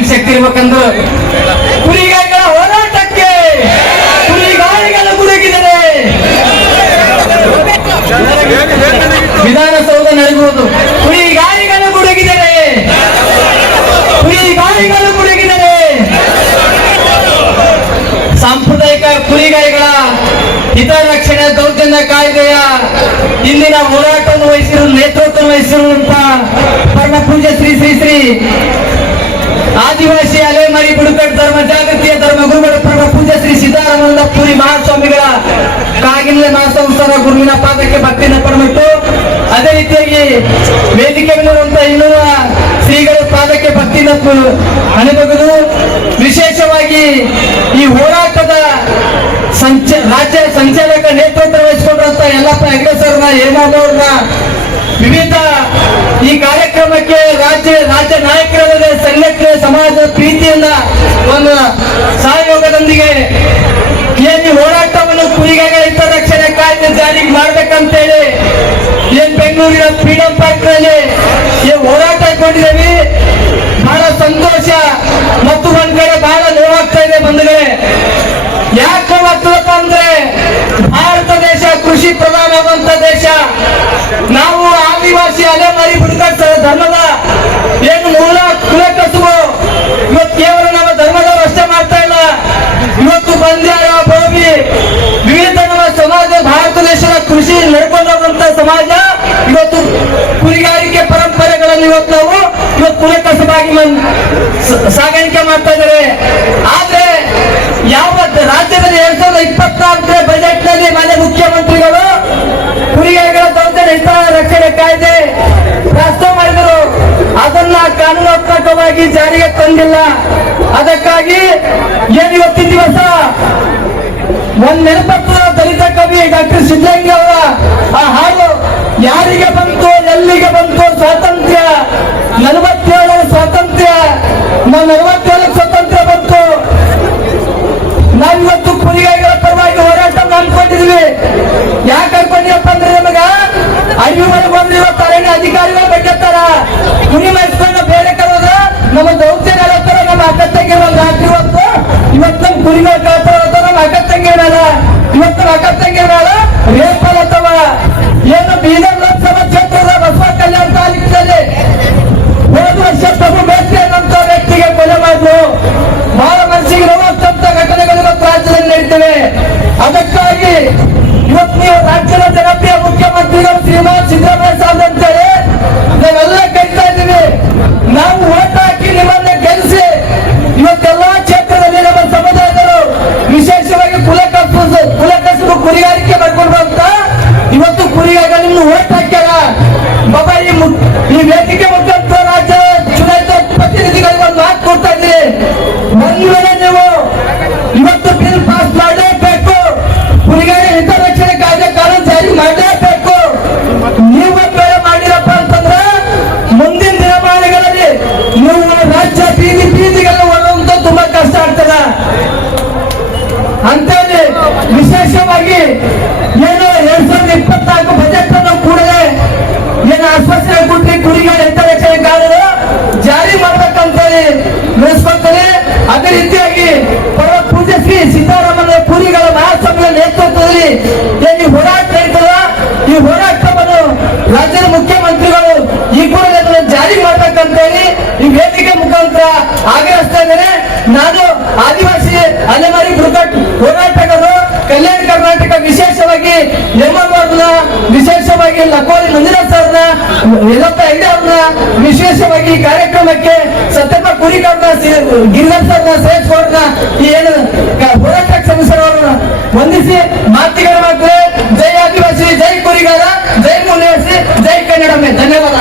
ಹೆಂಗ್ ಶಕ್ತಿ ಇರ್ಬೇಕಂದ್ರು ಕುರಿಗಾಯಿಗಳ ಹೋರಾಟಕ್ಕೆ ಕುರಿಗಾಯಿಗಳ ಗುಡುಗಿದರೆ ವಿಧಾನಸೌಧ ನಡೆಯುವುದು. ಕುರಿಗಾಯಿಗಳ ಗುಡುಗಿದರೆ ಕುರಿಗಾಯಿಗಳ ಗುಡುಗಿದರೆ ಸಾಂಪ್ರದಾಯಿಕ ಕುರಿಗಾಯಿಗಳ ಹಿತರಕ್ಷಣೆ ದೌರ್ಜನ್ಯ ಕಾಯ್ದೆಯ ಇಲ್ಲಿನ ಹೋರಾಟವನ್ನು ವಹಿಸಿರುವ ನೇತೃತ್ವ ವಹಿಸಿರುವಂತ ಪರಮ ಪೂಜೆ ಶ್ರೀ ಶ್ರೀ ಶ್ರೀ ಆದಿವಾಸಿ ಅಲೆಮಾರಿ ಬುಡಕಟ್ಟು ಧರ್ಮ, ಜಾಗೃತಿಯ ಧರ್ಮ, ಗುರುಗಳ ಪರಮ ಪೂಜ್ಯ ಶ್ರೀ ಸಿದ್ದರಾಮಯ್ಯ ಪುರಿ ಮಹಾಸ್ವಾಮಿಗಳ ಕಾಗಿಲೆ ಮಹಾಸಂಸ್ಥಾನ ಗುರುವಿನ ಪಾದಕ್ಕೆ ಭಕ್ತಿಯನ್ನು ಪರಮಿಟ್ಟು ಅದೇ ರೀತಿಯಾಗಿ ವೇದಿಕೆ ಮೇಲಿರುವಂತ ಇನ್ನುವ ಶ್ರೀಗಳ ಪಾದಕ್ಕೆ ಭಕ್ತಿನ ಅನುಭವಗಳು ವಿಶೇಷವಾಗಿ ಈ ಹೋರಾಟದ ಸಂಚ, ರಾಜ್ಯ ಸಂಚಾಲಕ ನೇತೃತ್ವ ವಹಿಸಿಕೊಂಡಂತ ಯಲ್ಲಪ್ಪ ಹೆಗ್ಡೆ ಸರ್ನ ಹೇಮಾದವ್ರನ್ನ ವಿವಿಧ ಈ ಕಾರ್ಯಕ್ರಮಕ್ಕೆ ರಾಜ್ಯ ರಾಜ್ಯ ನಾಯಕರ ಸಂಘಟನೆ ಸಮಾಜದ ಪ್ರೀತಿಯಿಂದ ಒಂದು ಸಹಯೋಗದೊಂದಿಗೆ ಏನ್ ಹೋರಾಟವನ್ನು ಕುರಿಗಾಯಿಗಳ ಹಿತರಕ್ಷಣೆ ಕಾಯ್ದೆ ಜಾರಿಗೆ ಮಾಡ್ಬೇಕಂತೇಳಿ ಏನ್ ಬೆಂಗಳೂರಿನ ಫ್ರೀಡಂ ಅಲೆಮಾರಿ ಧರ್ಮದ ಏನು ಮೂಲ ಕುಲ ಕಸುಬು ಇವತ್ತು ಕೇವಲ ನಮ್ಮ ಧರ್ಮದವರು ಅಷ್ಟೇ ಮಾಡ್ತಾ ಇಲ್ಲ. ಇವತ್ತು ಬಂದ್ಯಾರ ಭೂಮಿ ವಿವಿಧ ನಮ್ಮ ಸಮಾಜ ಭಾರತ ದೇಶದ ಕೃಷಿ ನಡ್ಕೊಂಡು ಸಮಾಜ. ಇವತ್ತು ಕುರಿಗಾರಿಕೆ ಪರಂಪರೆಗಳನ್ನು ಇವತ್ತು ನಾವು ಇವತ್ತು ಕುಲ ಕಸುಬಾಗಿ ಸಾಗಾಣಿಕೆ ಮಾಡ್ತಾ ಇದ್ದಾರೆ ಆದ್ರೆ ಯಾವ ರಾಜ್ಯದಲ್ಲಿ ಎರಡ್ ಸಾವಿರದ ಇಪ್ಪತ್ನಾಲ್ಕರ ಬಜೆಟ್ನಲ್ಲಿ ಮಾನ್ಯ ಮುಖ್ಯಮಂತ್ರಿಗಳು ಕಾನೂನಾತ್ಮಕವಾಗಿ ಜಾರಿಗೆ ತಂದಿಲ್ಲ. ಅದಕ್ಕಾಗಿ ಏನ್ ಇವತ್ತಿನ ದಿವಸ? ಒಂದ್ ನೆನಪತ್ರ ದಲಿತ ಕವಿ ಡಾಕ್ಟರ್ ಸಿದ್ದಲಿಂಗ ಅವರ ಆ ಹಾಡು, ಯಾರಿಗೆ ಬಂತು, ಎಲ್ಲಿಗೆ ಬಂತು ಸ್ವಾತಂತ್ರ್ಯ, ನಲವತ್ತೇಳರ ಸ್ವಾತಂತ್ರ್ಯ ನಲವತ್ತೇಳರ ಸ್ವಾತಂತ್ರ್ಯ ಬಂತು. ನಾವಿವತ್ತು ಕುರಿಗಾಯಿಗಳ ಅಕ್ಕ ತಂಗಿ ಒಂದು ರಾತ್ರಿ ಇವತ್ತು ಇವತ್ತು ಕುರಿಗಳ ನಮ್ಮ ಅಕ್ಕ ತಂಗಿ ಮೇಲೆ ಇವತ್ತು ಅಕ್ಕ ತಂಗಿ ಮೇಲೆ ರೇಪಲ್ ಕಸಬು ಕುರಿಗಾರಿಕೆ ವಿಶೇಷವಾಗಿ ಏನು ಎರಡ್ ಸಾವಿರದ ಇಪ್ಪತ್ನಾಲ್ಕು ಬಜೆಟ್ ಅನ್ನು ಕೂಡಲೇ ಏನು ಆಶ್ವಾಸನೆ ಕೊಟ್ಟಿ ಕುರಿಗಳ ಕಾನೂನು ಜಾರಿ ಮಾಡ್ಬೇಕಂತೇಳಿ ನಡೆಸ್ಕೊಳ್ತಾರೆ ಅದೇ ರೀತಿಯಾಗಿ ಪರಮ ಪೂಜೆ ಶ್ರೀ ಸಿದ್ದರಾಮಯ್ಯ ಪುರಿಗಳ ಮಹಾಸಭೆಯ ನೇತೃತ್ವದಲ್ಲಿ ಏನು ಹೋರಾಟ ನಡೀತದ ಈ ಹೋರಾಟವನ್ನು ರಾಜ್ಯದ ಮುಖ್ಯಮಂತ್ರಿಗಳು ಈ ಕೂಡಲೇ ಅದನ್ನು ಜಾರಿ ಮಾಡ್ಬೇಕಂತೇಳಿ ಈ ವೇದಿಕೆ ಮುಖಾಂತರ ಆಗ್ರಹಿಸ್ತಾ ಇದ್ದೇನೆ ನಾನು ಆದಿವಾಸಿ ಅಲೆಮಾರಿ ಬುಡಕಟ್ಟು ಹೋರಾಟಗಾರರು ಕಲ್ಯಾಣ ಕರ್ನಾಟಕ ವಿಶೇಷವಾಗಿ ನೆಮ್ಮವ್ರನ್ನ ವಿಶೇಷವಾಗಿ ಲಕೋರಿ ಮಂಜುನಾಥ್ ಸರ್ನ, ಯಲ್ಲಪ್ಪ ಹೆಗ್ಡೆ ಅವ್ರನ್ನ ವಿಶೇಷವಾಗಿ ಕಾರ್ಯಕ್ರಮಕ್ಕೆ ಸತ್ಯಪ್ಪ ಕುರಿಗಾರ್ನ ಗಿರಿಧರ್ ಸರ್ನ ಈ ಏನು ಹೋರಾಟ ಸಂಸ್ಥೆಯವರನ್ನ ವಂದಿಸಿ ಮಾತಿಗಳ ಮಾತ್ರ ಜೈ ಆದಿವಾಸಿ, ಜೈ ಕುರಿಗಾರ ಜೈ ಮುನಿವಾಸಿ ಜೈ ಕನ್ನಡಮೆ. ಧನ್ಯವಾದ.